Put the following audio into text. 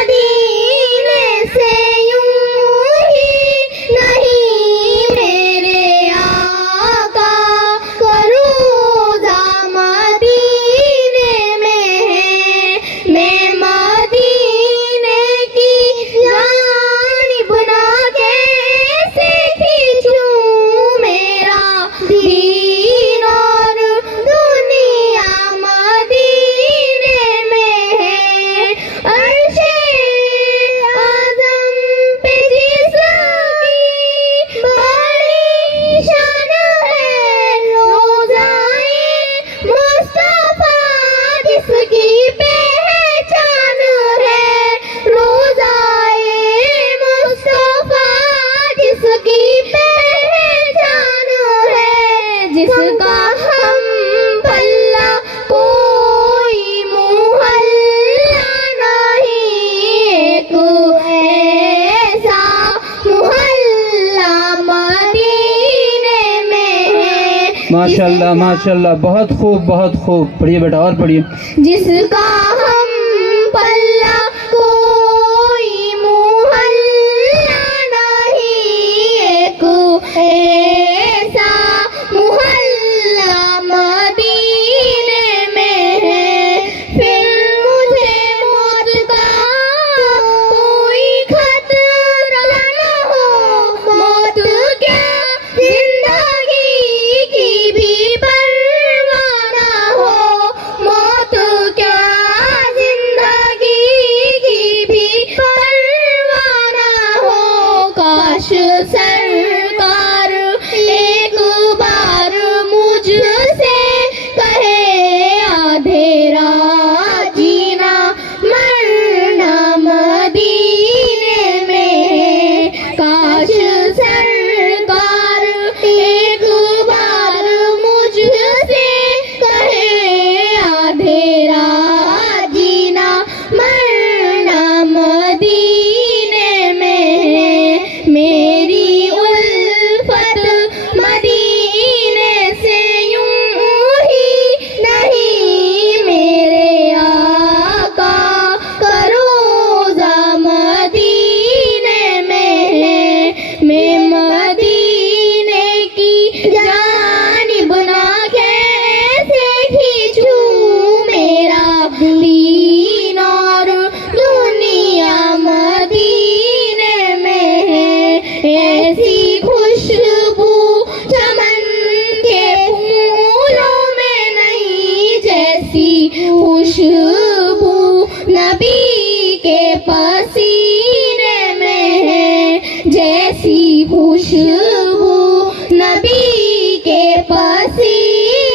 मदीने से यूं ही नहीं मेरे आका का रोज़ा मदीने में है। मैं मदीने की जानिब ना कैसे खींचूं मेरा दीन और दुनिया मदीने में है। अर्शे आज़म पे जिसकी बड़ी शान है, रोज़ाए मुस्तफ़ा जिसकी पहचान है। रोज़ाए मुस्तफ़ा जिसकी पहचान है, जिसका हम पल्ला कोई मुहल्ला नहीं। एक ऐसा मुहल्ला मदीने में है माशाल्लाह माशाल्लाह, बहुत खूब। पढ़िए बेटा, और पढ़िए। जिसका हम पल्ला कोई मुहल्ला नहीं। एक ऐसा मुहल्ला मदीने में है। फिर मुझे मौत का कोई खतरा न हो, मौत क्या जिंदगी की भी परवाह न हो। मौत क्या जिंदगी की भी परवाह न हो। काश सरकार एक बार मुझसे कहे अंधेरा जीना मरना मदीने में है। काश सरकार एक बार मुझसे कहे अंधेरा जीना मरना मदीने में है। मेरी उल्फत मदीने से यूं ही नहीं मेरे आका का रोज़ा मदीने में है। मैं मदीने की जानिब ना कैसे खींचूं मेरा दीन और दुनिया मदीने में है। ऐसी खुशबू चमन के फूलों में नहीं, जैसी खुशबू नबी के पसीने में है। जैसी खुशबू नबी के पसीने